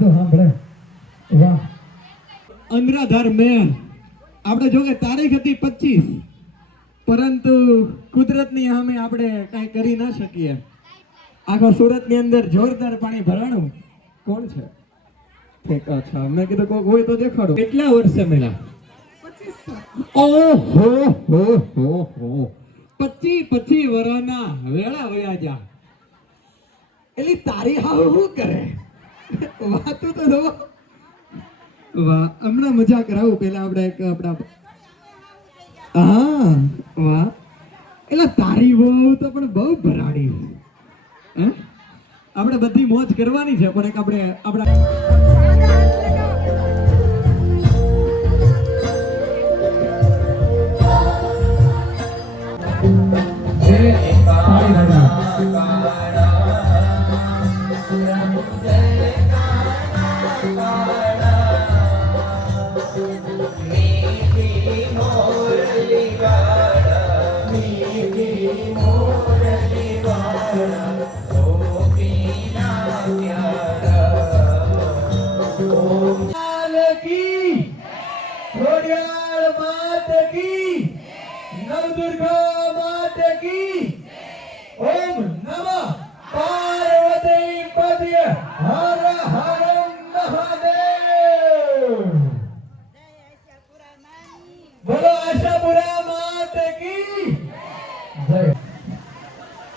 બધું સાંભળે. વાહ. અનરાધાર મેં આપણે જો કે તારીખ હતી 25, પરંતુ કુદરતની સામે આપણે કાંઈ કરી ના શકીએ. આખો સુરતની અંદર જોરદાર પાણી ભરાણું. કોણ છે? અચ્છા, મેં કીધું કોઈ હોય તો દેખાડો. કેટલા વર્ષે મેળા? 25. ઓહો હો હો હો 25 વર્ષના વેળા વયા જા. એટલે તારી હાવ શું કરે? વાતું તો દો. વાહ, હમણાં મજા કરાવું. પેલા આપણે એક આપણા હા વાહ, એટલે તારી બહુ તો પણ બહુ ભરાડી. હે, આપણે બધી મોજ કરવાની છે, પણ એક આપણે આપણા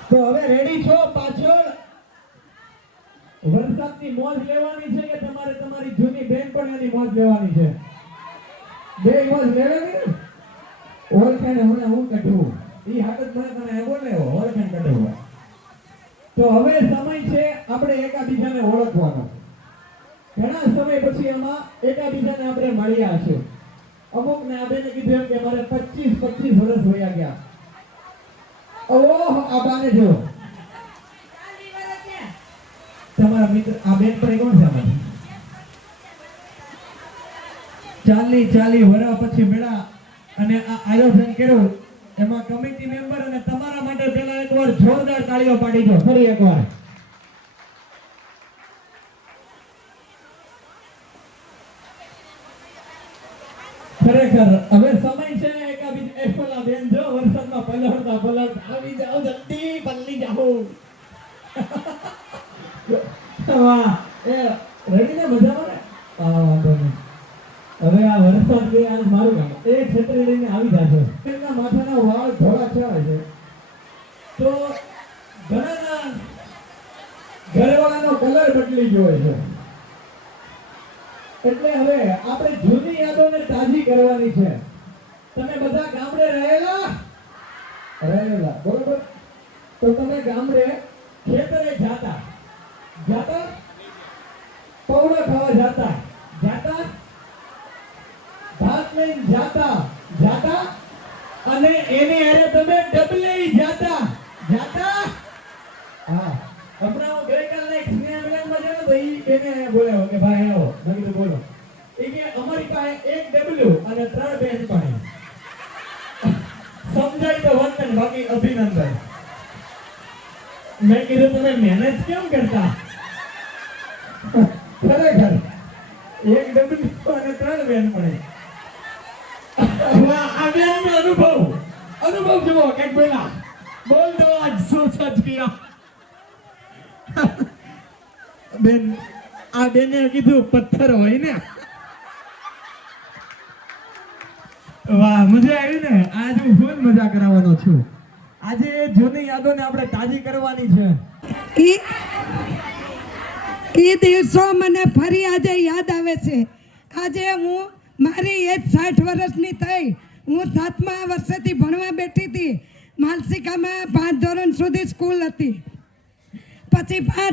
તો હવે રેડી છો? પાછળ વરસાદની મોજ લેવાની છે કે તમારે તમારી જૂની બેનપણીઓની મોજ લેવાની છે? બે મોજ લેવાની ને. ઓળખાણ હમણાં હું કઢું ઈ હાથ જ મને તને બોલે ઓળખાણ કઢું. તો હવે સમય છે આપણે એકાબીજાને ઓળખવાનો. ઘણા સમય પછી આમાં એકાબીજાને આપણે મળ્યા છે. અમુક ને આબેને કીધું એમ કે મારે 25 વર્ષ વયા ગયા. ઓહ, આ બાને જો તમારા મિત્ર આ બેન પર કોણ છે? અમારી 40 વર્ષ પછી મેળા અને આ આયોજન કર્યું. એમાં કમિટી મેમ્બર અને તમારા માટે પહેલા એકવાર જોરદાર તાળીઓ પાડી દો. ફરી એકવાર. ખરેખર હવે સમય છે એકાબીજા એફલા બેન જો વરસાદમાં પલળતા આવી જાઓ, જલ્દી પલ્લી જાઓ. વાહ, એ રેડી ને મજામાં ને? વાંધો નહીં. હવે આ વરસાદ બે આજ મારું કામ એ છત્રી લઈને આવી જાજો. એમના માથાના વાળ ધોળા થયા છે તો ઘણાના ઘરવાળાનો કલર બદલી ગયો છે. એટલે હવે આપણે જૂની યાદોને તાજી કરવાની છે. તમે બધા ગામડે રહેલા બરોબર? તો તમે ગામડે ખેતરે જાતા પૌડો ખાવા જાતા ભાત લઈને જાતા અને એને અરે તમે ડબલે જાતા. હા, હમણાં હું ગઈકાલે એક સ્નેહ મિલનમાં ગયો તો ઈ બેને બોલ્યો કે ભાઈ આવો. મેં કીધું બોલો. એ કે અમારી પાસે એક ડબલું અને 3 બેન પાણી. સમજાય તો વંદન, બાકી અભિનંદન. મેં કીધું તમે મહેનત કેમ કરતા? ખરેખર એક ડબલું અને 3 બેન પાણી. આ બેન નો અનુભવ જુઓ. કઈક બોલા બોલ દો. આજ શું સચ કિયા બેન? આ બેને કીધું પથ્થર હોય ને. વાહ, મજા આવી ને? આજ હું ફૂલ મજા કરાવવાનો છું. આજે જૂની યાદોને આપણે તાજી કરવાની છે. એ દિવસો મને ફરી આજે યાદ આવે છે. આજે હું મારી એજ 60 વર્ષની થઈ. હું 7મા વર્ષેથી ભણવા બેઠી હતી. માલસિકામાં 5 ધોરણ સુધી સ્કૂલ હતી.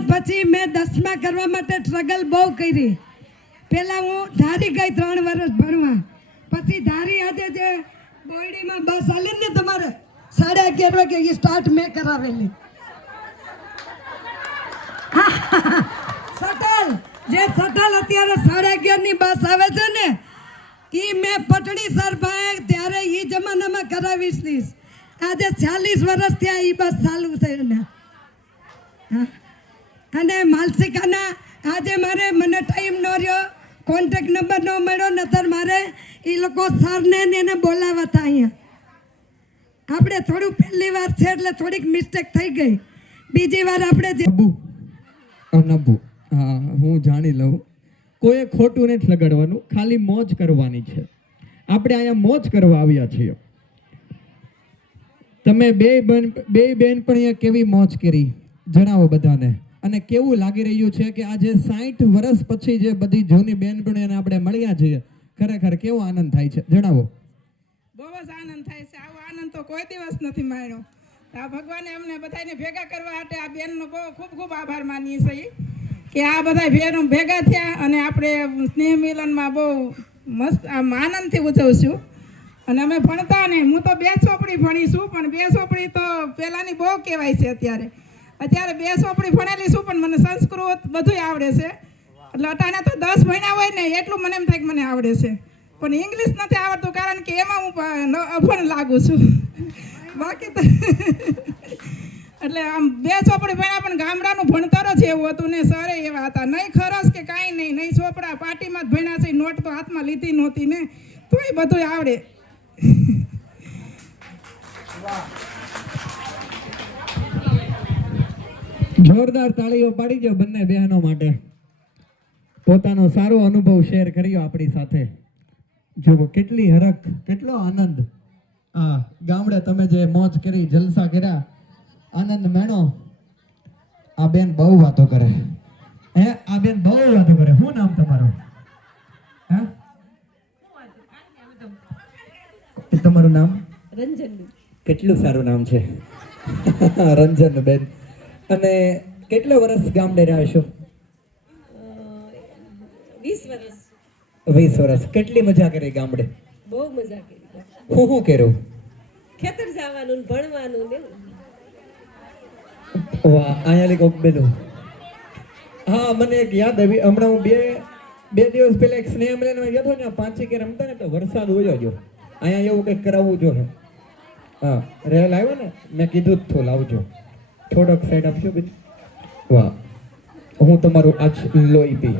પછી મેં 10મા કરવા માટે સ્ટ્રગલ બહુ કરી. પહેલાં હું ધારી ગઈ 3 વર્ષ ભણવા. પછી ધારી આજે જે બોયડીમાં બસ હાલે ને તમારે 11:30 વાગે એ સ્ટાર્ટ મેં કરાવેલી. સટલ અત્યારે 11:30ની બસ આવે છે ને, એ મેં પટણી સરભાઈ ત્યારે એ જમાનામાં કરાવીશ. આજે 40 વર્ષ ત્યાં એ બસ ચાલુ છે ને. અને માલસિકાના આજે મને ટાઈમ કોન્ટેક્ટ નંબર ન મળ્યો નતર મારે એ લોકો સરને ને એને બોલાવવા હતા અહીંયા. આપણે થોડું પહેલી વાર છે એટલે થોડીક મિસ્ટેક થઈ ગઈ. બીજી વાર આપણે જે નબુ હા હું જાણી લઉં. કોઈ ખોટું નથી લગાડવાનું, ખાલી મોજ કરવાની છે. આપણે અહીંયા મોજ કરવા આવ્યા છીએ. તમે બે બેન પણ અહીંયા કેવી મોજ કરી જણાવો બધાને, અને કેવું લાગી રહ્યું છે કે આજે 60 વર્ષ પછી જે બધી જૂની બેનપણીઓને આપણે મળ્યા છીએ, ખરેખર કેવો આનંદ થાય છે જણાવો. બહુ જ આનંદ થાય છે. આવો આનંદ તો કોઈ દિવસ નથી માણ્યો. આ ભગવાને અમને બધાને ભેગા કરવા માટે આ બેનનો બહુ ખૂબ ખૂબ આભાર માનીએ છીએ કે આ બધા બહેનો ભેગા થયા અને આપણે સ્નેહ મિલનમાં બહુ મસ્ત આમ આનંદથી ઉજવશું. અને અમે ભણતા ને હું તો 2 ચોપડી ભણીશું, પણ 2 ચોપડી તો પહેલાંની બહુ કહેવાય છે. અત્યારે 2 ચોપડી ભણેલી છું, પણ મને સંસ્કૃત બધુંય આવડે છે. એટલે અટાણે તો 10 ભણ્યા હોય ને એટલું મને એમ થાય કે મને આવડે છે, પણ ઇંગ્લિશ નથી આવડતું, કારણ કે એમાં હું અભણ લાગુ છું. બાકી તો એટલે આમ 2 ચોપડી ભણ્યા, પણ ગામડાનું ભણતર જ એવું હતું ને, સરે એવા હતા. નહીં ખરસ કે કાંઈ નહીં ચોપડા પાટીમાં જ ભણ્યા છે. નોટ તો હાથમાં લીધી નહોતી ને, તો એ બધું આવડે. જોરદાર તાળીઓ પાડી દો બંને બહેનો માટે. પોતાનો સારો અનુભવ શેર કર્યો આપણી સાથે. જુઓ કેટલી હરખ, કેટલો આનંદ. હા, ગામડે તમે જે મોજ કરી, જલસા કર્યા, આનંદ મેણો. આ બેન બહુ વાતો કરે. આ બેન બહુ વાતો કરે. શું નામ તમારું? હે, તમારું નામ? રંજનબેન. કેટલું સારું નામ છે. રંજનબેન. અને કેટલા વર્ષ ગામડે રહ્યા છો? 20 વર્ષ. 20 વર્ષ. કેટલી મજા કરી ગામડે? બહુ મજા કરી. હું કર્યું? ખેતર જવાનું ને ભણવાનું ને એવું. વાહ, અહીંયા કોક બેનું. હા, મને એક યાદ આવી. હમણાં હું બે દિવસ પહેલા એક સ્નેહ મિલનમાં ગયો હતો ને, 5 કે રમતા ને તો વરસાદ ઉયો ગયો. અહીંયા એવું કંઈક કરાવવું જોઈએ. હા, રેલ આવ્યો ને, મેં કીધું જ તો લાવજો. થોડોક સાઈડ આપજો બેન. વાહ, હું તમારું આજ લોહી પી.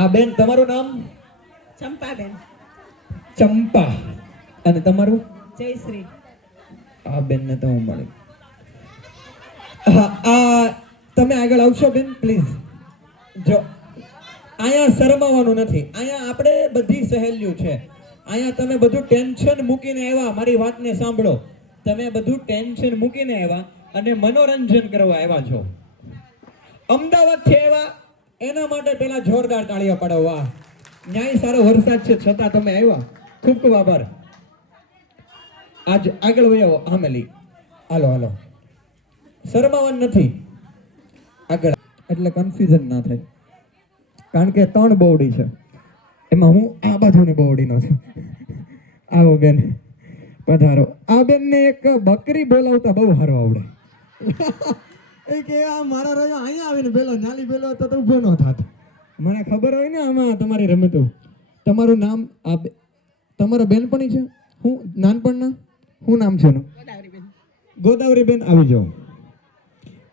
આ બેન તમારું નામ? ચંપાબેન. ચંપા. અને તમારું? જયશ્રી. આ બેનને તો હું મળી. હા, આ તમે આગળ આવશો બેન પ્લીઝ. જો અહીંયા શરમાવાનું નથી. અહીંયા આપણે બધી સહેલીઓ છે. અહીંયા તમે બધું ટેન્શન મૂકીને આવ્યા. મારી વાતને સાંભળો. તમે બધું ટેન્શન મૂકીને આવ્યા અને મનોરંજન કરવા આવ્યા છો. અમદાવાદથી આવ્યા એના માટે પેલા જોરદાર તાળીઓ પાડો. વાહ, ન્યાય સારો વરસાદ છે છતાં તમે આવ્યા. ખૂબ ખૂબ આભાર. આજ આગળ વયો આમેલી. હાલો. શરમાવાનું નથી. આગળ, એટલે કન્ફ્યુઝન ના થાય. કારણ કે 3 બોવડી છે, એમાં હું આ બાજુની બોવડીનો છું. આવો બેન, પધારો. આ બેનને એક બકરી બોલાવતા બહુ સારો આવડે. એ કે આ મારા રહ્યો અહીંયા આવીને પેલો નાલી પેલો તો ઊભો ન થાત. મને ખબર હોય ને આમાં તમારી રમતું. તમારું નામ? આ તમારા બેનપણી છે? હું નાનપણના શું નામ છે એનું? ગોદાવરીબેન. આવી જાઓ.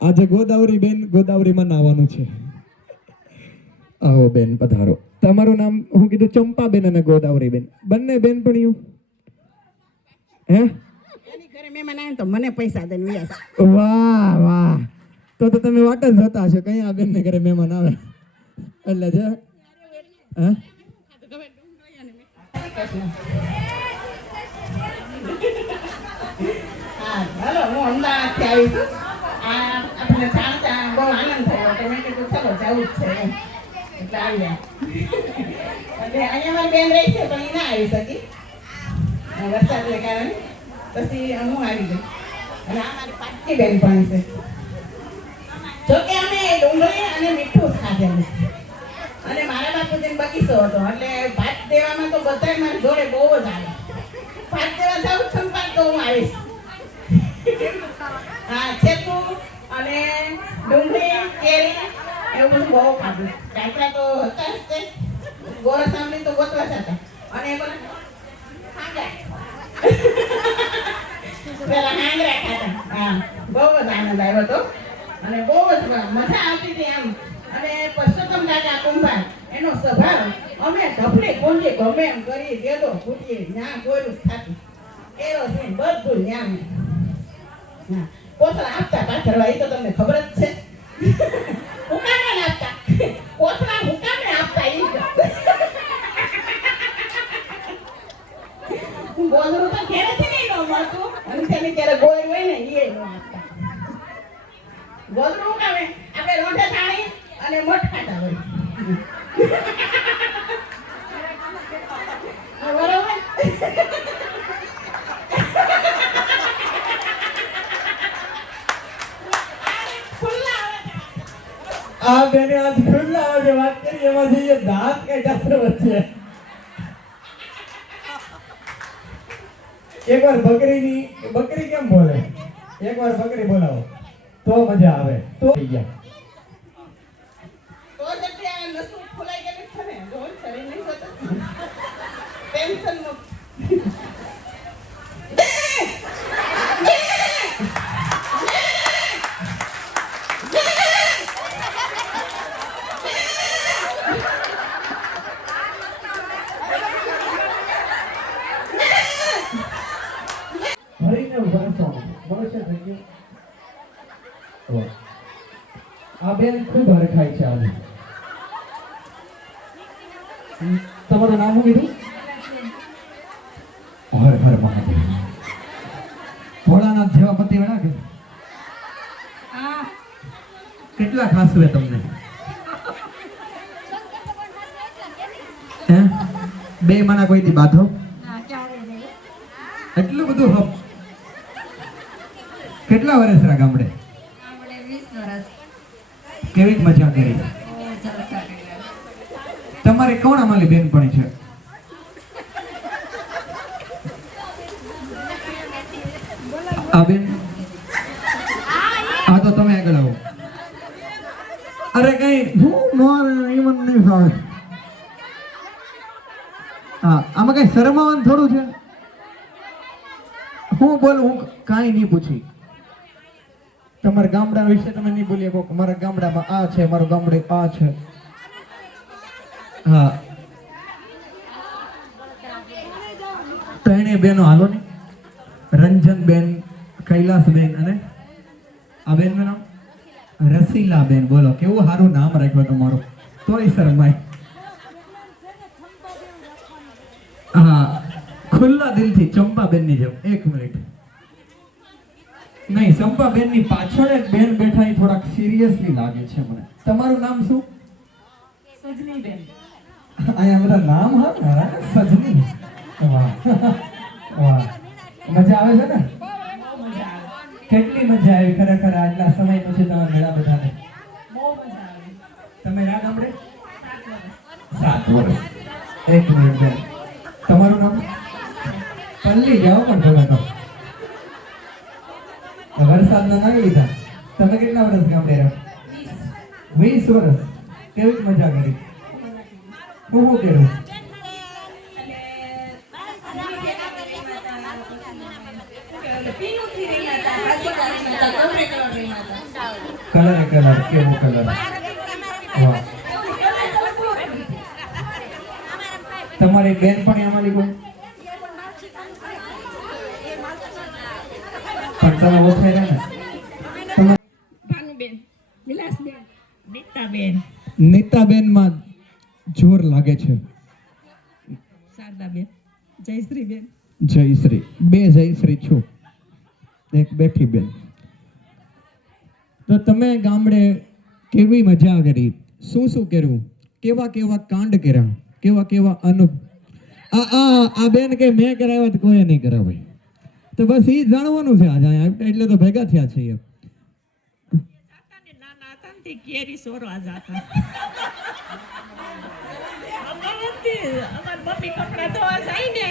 આજે ગોદાવરીબેન ગોદાવરીમાં નાવાનું છે. આવો બેન, પધારો. તમારું નામ હું કીધું? ચંપાબેન અને ગોદાવરીબેન, બંને બેનપણીઓ. હે, એની ઘરે મહેમાન આવે તો મને પૈસા દઈને વ્યાસ. વાહ. તો તમે વાટ જ જોતા હશો કઈ આ બેનને ઘરે મહેમાન આવે એટલે છે. હે, હાલો, હું અમદાવાદથી આવી છું. આપણે જાણતા બહુ આનંદ થયો તો મેં કીધું ચલો જવું જ છે એમ, એટલે આવ્યા. એટલે અહીંયા મારી બેન રહી છે પણ એ ના આવી શકી વરસાદને કારણે. પછી હું આવી ગઈ. અને આ મારી પાછી બેન પણ છે. જોકે અમે ડુંગળી અને મીઠું ખાધેલું. અને મારા બાપુજીનો બગીચો હતો એટલે ભાત દેવામાં તો બધાય મારી જોડે બહુ જ આવે. ભાત દેવા જાઉં છું તો હું આવીશ. હા, ચેકું અને ડુંગળી, કેરી એવું બધું બહુ ખાધું. કાંકરા તો હતા જ તે. ગોળ સાંભળી તો ગોતવા જતા. અને પેલા હાંગરા ખાતા. હા, બહુ જ આનંદ આવ્યો હતો અને બહુ જ મજા આવતી હતી આમ. અને પરસોત્તમ દાદા કુંભાર એનો સ્વભાવ અમે ઢફલી કુંડી ગમે એમ કરી દેતો ફૂટીએ ન્યા કોઈનું થાતું કેરોસીન બધું ન્યા મેં હા કોથળા આપતા પાથરવા એ તો તમને ખબર જ છે હુકામે આપતા કોથળા હુકામે આપતા ઈ ગોદરું તો ઘેરેથી નહીં નો મળતું અને તેની ક્યારે ગોળ હોય ને એ નો આપતા ગોદરું હુકામે આપણે રોંઢે થાળી અને મઠ ખાતા હોય બરોબર આ બેને આજ ખુલ્લા આવે વાત કરી એમાંથી એ દાંત કાઢ્યા વચ્ચે એકવાર બકરી કેમ બોલે એકવાર બકરી બોલાવો તો મજા આવે તો થઈ ગયા તો જતે આ નસું ફૂલાઈ ગયેલી છે ને જો શરીર નહીં હોતું ટેન્શન નો હરીને વર્ષ થઈ ગયું આ બેન ખૂબ હરખાય છે આજે તમારું નામ શું કીધું હર હર મહાદેવ ભોળાનાથ જેવા પતિ વેળા કે કેટલા ખાસ હોય તમને હે બે માના કોઈથી બાંધો એટલું બધું હપ કેટલા વર્ષ રહ્યા ગામડે કેવી મજા કરી તમારે કોણ અમારી બેનપણી છે આ બેન હા તો તમે આગળ આવો અરે કઈ હું મોર ઈવન નહીં ફાવે હા આમાં કઈ શરમાવાનું થોડું છે હું બોલું હું કાંઈ નહીં પૂછી તમારા ગામડા વિશે તમે નહીં બોલી શકો કે મારા ગામડામાં આ છે મારું ગામડે આ છે હા ત્રણેય બેનો હાલો ને રંજનબેન કૈલાસબેન અને આ બેનનું નામ રસીલાબેન બોલો કેવું સારું નામ રાખ્યું તમારું તોય શરમાય હા ખુલ્લા દિલથી ચંપાબેન ની જેમ એક મિનિટ નહીં ચંપાબેન ની પાછળ એક બેન બેઠા એ થોડાક સિરિયસલી લાગે છે મને તમારું નામ શું સજનીબેન અહીંયા બધા નામ હા સજની વાહ વાહ મજા આવે છે ને કેટલી મજા આવી ખરેખર આટલા સમય પછી તમારા મેળા બધાને બહુ મજા આવી તમે ના ગામડે 7 વર્ષ એક મિનિટ બેન તમારું નામ પલ્લી જાઓ પણ થોડા તો વરસાદના ના લીધા તમે કેટલા વર્ષ ગામડે રહ્યા 20 વર્ષ કેવી મજા કરી હું કર્યું કલર કેવો કલર વાહ તમારી બેન પણ અમારી કોઈ પણ તમે ઓછાઈ રહ્યા ને તમે ભાનુબેન વિલાસબેન નીતાબેન નીતાબેન માં જોર લાગે છે શારદાબેન જયશ્રીબેન જયશ્રી બે જયશ્રી છો એક બેઠી બેન તો તમે ગામડે કેવી મજા કરી શું શું કર્યું કેવા કેવા કાંડ કર્યા કેવા કેવા આ બેન કે મેં કરાવ્યા તો કોઈ નહીં કરાવે તો બસ એ જાણવાનું છે આજે એટલે તો ભેગા થયા છીએ નાના હતા ને કેરી સોરવા જાતા અમાર મમ્મી કપડા ધોવા જાય ને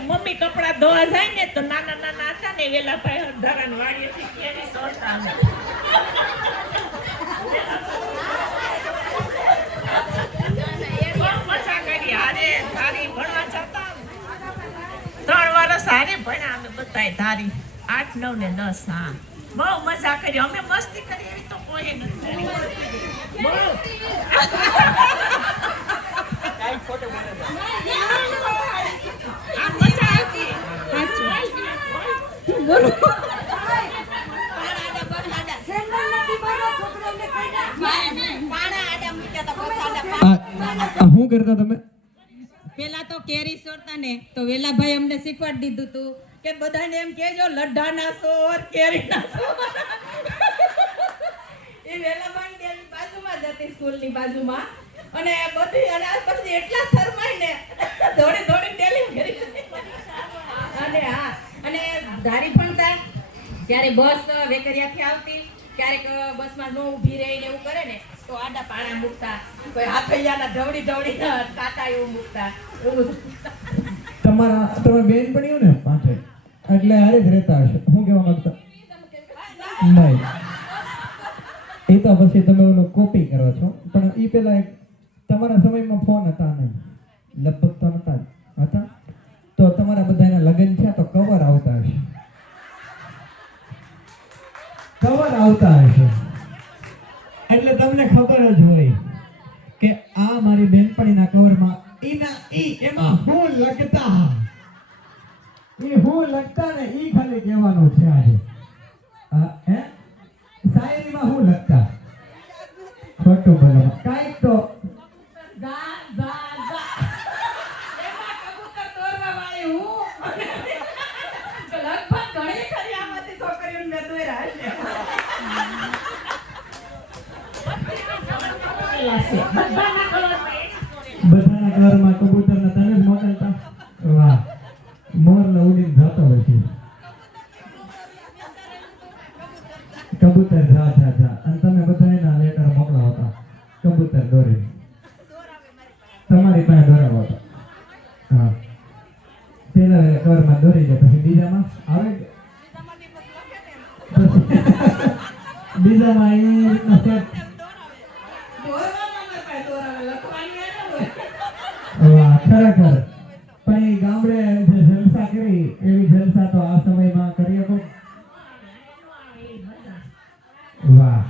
મમ્મી કપડા ધોવા જાય ને તો નાના નાના હતા ને વેલા ભાઈ ધરાન વાડીએથી કેરી સોરતા અમે મજા કરી હારે ધારી ભણવા જતા 3 વર્ષ હારે ભણ્યા અમે બધાય ધારી 8, 9 ને 10 હા બહુ મજા કરી અમે મસ્તી કરી એવી તો કોઈ નથી કરી બહુ બોલું સેન્ડલ નથી મારો છોકરાને શું કરતા તમે? પેલા તો કેરી સોરતા ને તો વેલાભાઈ અમને શીખવાડી દીધું તું કે બધાને એમ કહેજો લડ્ઢાના સોર કેરીના સોર એ વેલાભાઈ તેની બાજુમાં જ હતી સ્કૂલની બાજુમાં અને બધી અને આ પછી એટલા શરમાય ને દોડી દોડી ટેલિંગ કરી અને હા અને ધારી ભણતા ત્યારે બસ વેકરિયાથી આવતી ક્યારેક બસમાં નો ઊભી રહીને એવું કરે ને તો આડા પાણા મૂકતા કોઈ હાથૈયાના ધવડી ધવડી કાકા એવું મૂકતા એવું તમે બેન પડ્યું ને પાછળ એટલે હારે જ રહેતા હશે. શું કહેવા માંગતા? નહીં, એ તો પછી તમે ઓલો કોપી કરો છો. પણ એ પેલા તમારા સમયમાં ફોન હતા નહીં, લગભગ તો નતા હતા. તો તમારા બધાના લગ્ન છે તો કવર આવતા હશે, કવર આવતા હશે. એટલે તમને ખબર જ હોય કે આ મારી બેનપણીના કવરમાં એમાં હું લગતા, એ હું લગતા ને ઈ ખાલી કહેવાનું છે આજે. હે શાયરીમાં હું લગતા ખોટું બોલો કાંઈક તો ઝા ઝા ઝા એમાં કબૂતર તોરવા વાળી હું લગભગ ઘણી ખરી આમાંથી છોકરીઓને મેં દોર્યા હશે બધાના કલરમાં કબૂતરના તને જ મોકલતા. વાહ, મોરને ઉડીને જતો હોય છે કબૂતર જા જા જા. અને તમે બધા એના લેટર મોકલાવતા કબૂતર દોરી તમારી પાસે દોરાવો હતા. હા, પેલા કવરમાં દોરી જાય પછી બીજામાં આવે બીજામાં એ રીતના સેટ. વાહ, ખરેખર. પણ એ ગામડે જે જલસા કરી એવી જલસા તો આ સમયમાં કરી શકો? વાહ,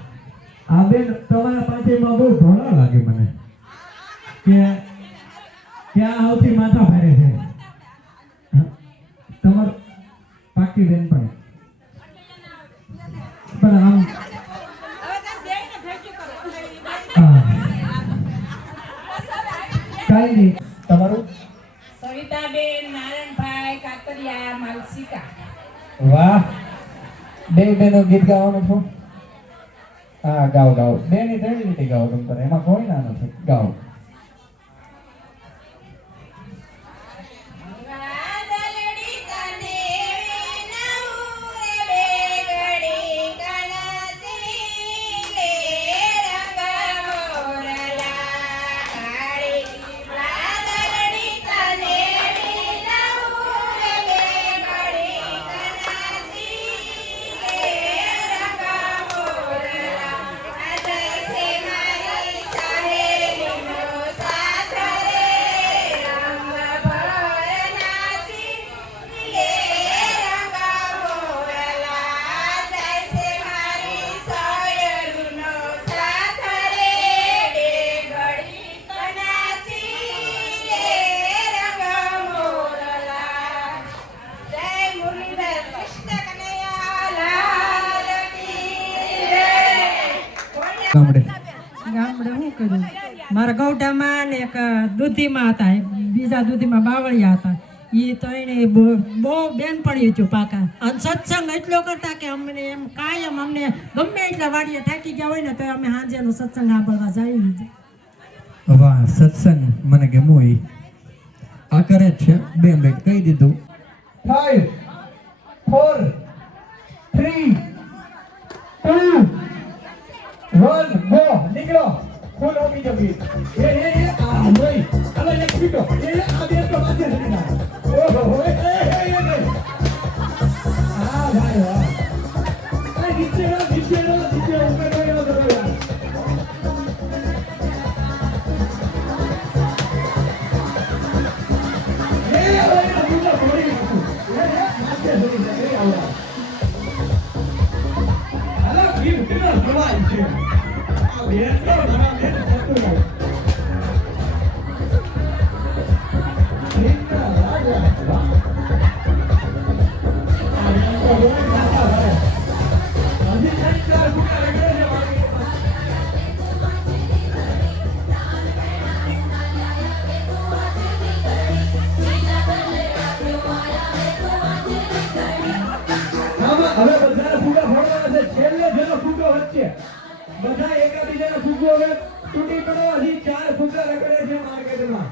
આ બેન તમારા પાંચેયમાં બહુ ધોળા લાગે મને કે ક્યાં આવતી માથા ભારે છે. તમાર પાકી બેન પણ આમ હા કાઈ નહીં. તમારું? સવિતાબેન નારાયણભાઈ કાતરિયા માલસિકા. વાહ, બે બેનો ગીત ગાવાનું છું. હા, ગાઓ ગાઓ. બે ની ત્રણ રીતે ગાઓ તમ તારે, એમાં કોઈ ના નથી. ગાઓ. ગામડે શું કર્યું મારા ગૌઢામાં ને એક દૂધીમાં હતા, બીજા દૂધીમાં બાવળિયા હતા. એ તો એને બહુ બેનપણી હતું પાકા. અને સત્સંગ એટલો કરતા કે અમને એમ કાયમ અમને ગમે એટલા વાડીએ થાકી ગયા હોય ને તો અમે સાંજેનો સત્સંગ સાંભળવા જઈએ. વાહ, સત્સંગ મને ગમ્યું. ઈ આ કરે જ છે. બે મિનિટ કહી દીધું. 5 4 3 2 1 ગો. નીકળો. ખોલો બીજો ગીત. એ આ નહીં. અલે એક પીટો. આ બે તો બાજે નથી ના. ઓહો હો એ આ ભાઈ વાહ. આ નીચે ઉપર ગયો તો યાર. Yeah. બીજાના ફૂગો હવે તૂટી પડ્યો. હજી 4 ફૂગા રખડે છે માર્કેટમાં.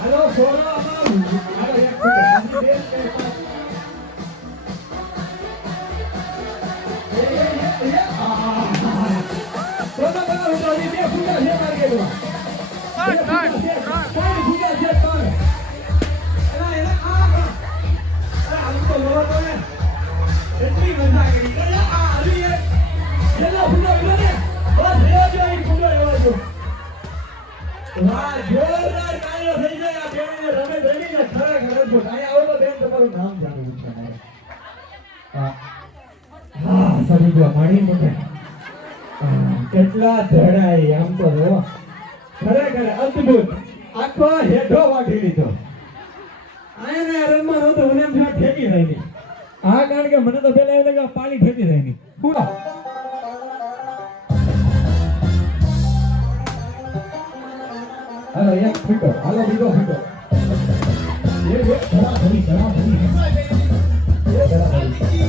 હાલો છોડો આમાં. હાલો એક ફૂગો. હજી 2 છે. છોડો બનાવો તો હજી 2 ફૂગા છે માર્કેટમાં. 3 ફૂગા છે 3. એના આમ તો લોહો તો ને એટલી મજા કરી. આ આવી એ છેલ્લો ફૂગો ગયો ને બસ રહ્યો જો એ ફૂગો રહ્યો જો. વાહ જોરદાર કાર્ય થઈ જાય. આ બેનને રમે રમીને ખરેખર અદ્ભુત. અહીંયા આવો તો બેન તમારું નામ જાણવું છે મારે. હા હા સરી ગયો માણી મને. કેટલા ધડાઈ આમ તો જો ખરેખર અદ્ભુત. આખો હેઠો વાટી લીધો. આને રમવાનું હતું મને એમ થયું ઠેકી રહી નહીં. હા કારણ કે મને તો પેલા એવું લાગે પાણી ઠેકી રહી નહીં. પૂરા હાલો એક ફૂટો. હાલો બીજો ફૂટો. એ ધરા ધરી ધરા ધરી. એ ધરા ધરી.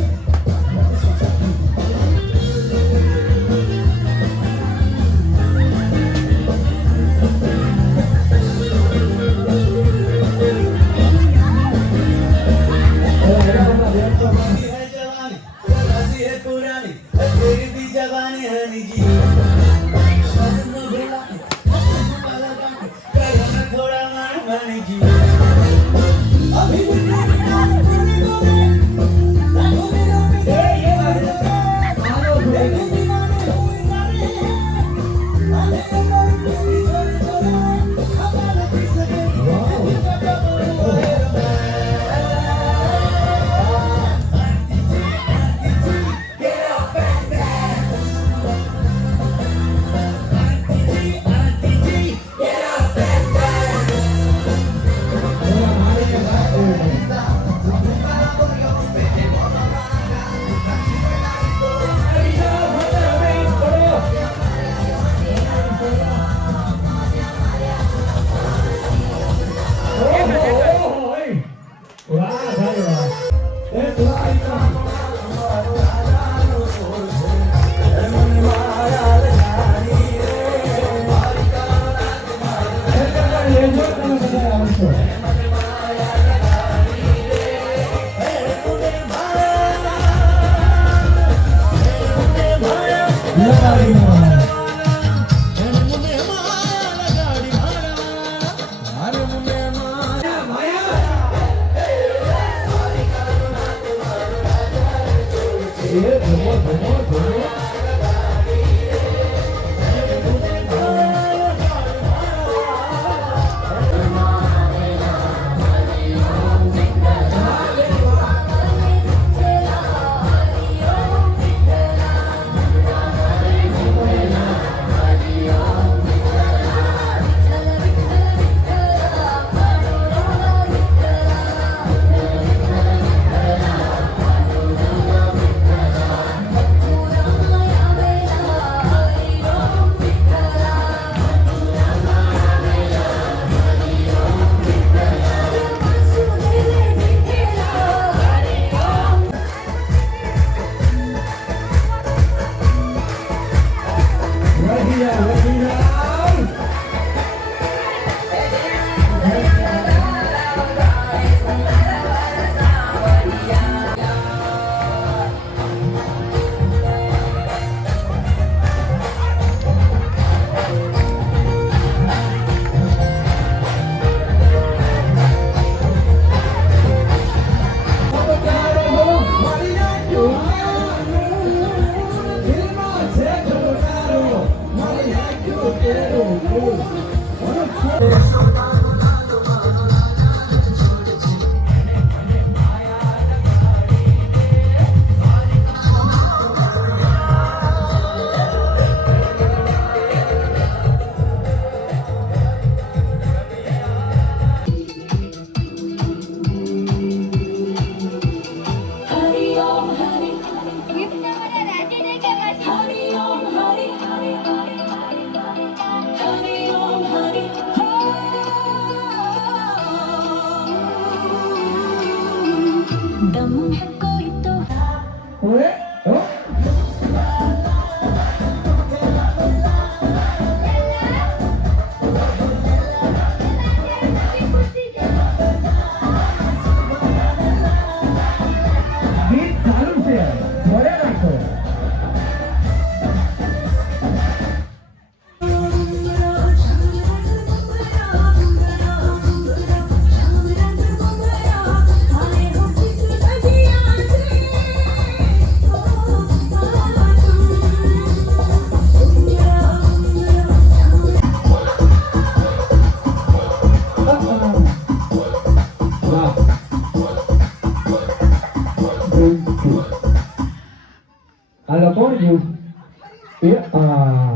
હાલો કોણ ગયું એ આ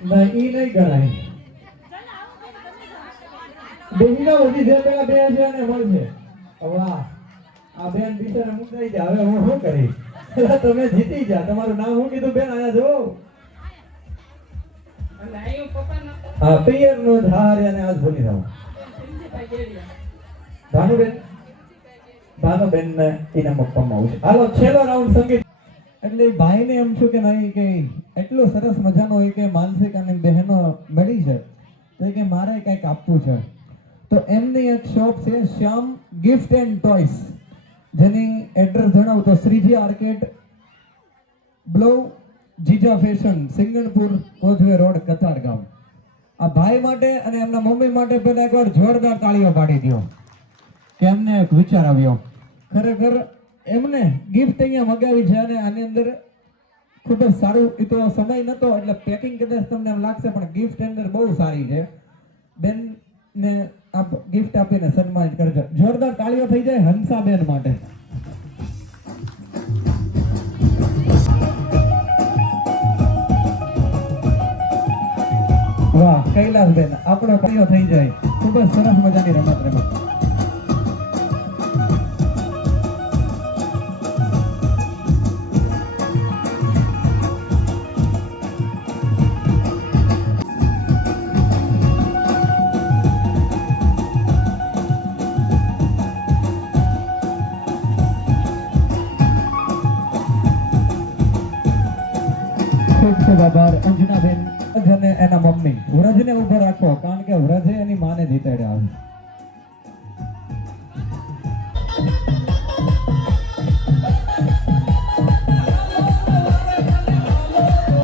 ભાઈ ઈ નહીં કરાય બેહીનો ઉધી છે પેલા બે છે અને મળશે વાહ આ બેન બિચારા મુકાઈ ગયા હવે હું શું કરી તમે જીતી ગયા તમારું નામ શું કીધું બેન આયા જો અને અહીં પપ્પાનો હા પિયર નો ધાર અને આજ ભૂલી જાવ ભાનુબેન ને ઇનામ આપવામાં આવશે હાલો છેલ્લો રાઉન્ડ સંગીત એટલે ભાઈને એમ છું કે નહીં કે એટલો સરસ મજાનો હોય કે માનસિક અને બહેનો મળી છે તો કે મારે કંઈક આપવું છે તો એમની એક શોપ છે શ્યામ ગિફ્ટ એન્ડ ટોયસ જેની એડ્રેસ જણાવું તો શ્રીજી આર્કેડ બ્લો જીજા fashion Singanpur causeway road Katargam આ ભાઈ માટે અને એમના મમ્મી માટે પહેલા એકવાર જોરદાર તાળીઓ પાડી દો કે એમને એક વિચાર આવ્યો ખરેખર એમને ગિફ્ટ અહીંયા મગાવી છે અને આની અંદર ખૂબ જ સારું એ તો સમય નહોતો એટલે પેકિંગ કદાચ તમને એમ લાગશે પણ ગિફ્ટ અંદર બહુ સારી છે બેનને આપ ગિફ્ટ આપીને સન્માનિત કરજો જોરદાર તાળીઓ થઈ જાય હંસાબેન માટે વાહ કૈલાસબેન આપણો તાળીઓ થઈ જાય ખૂબ જ સરસ મજાની રમત રમત ખૂબ ખૂબ આભાર અંજનાબેન અને એના મમ્મી વ્રજને ઉભો રાખો કારણ કે વ્રજે એની માને જીતાડ્યા આવે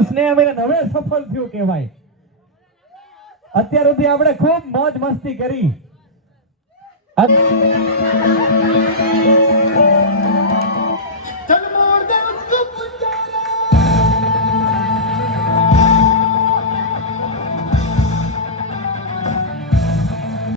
સ્નેહ મિલન હવે સફળ થયું કહેવાય અત્યાર સુધી આપણે ખૂબ મોજ મસ્તી કરી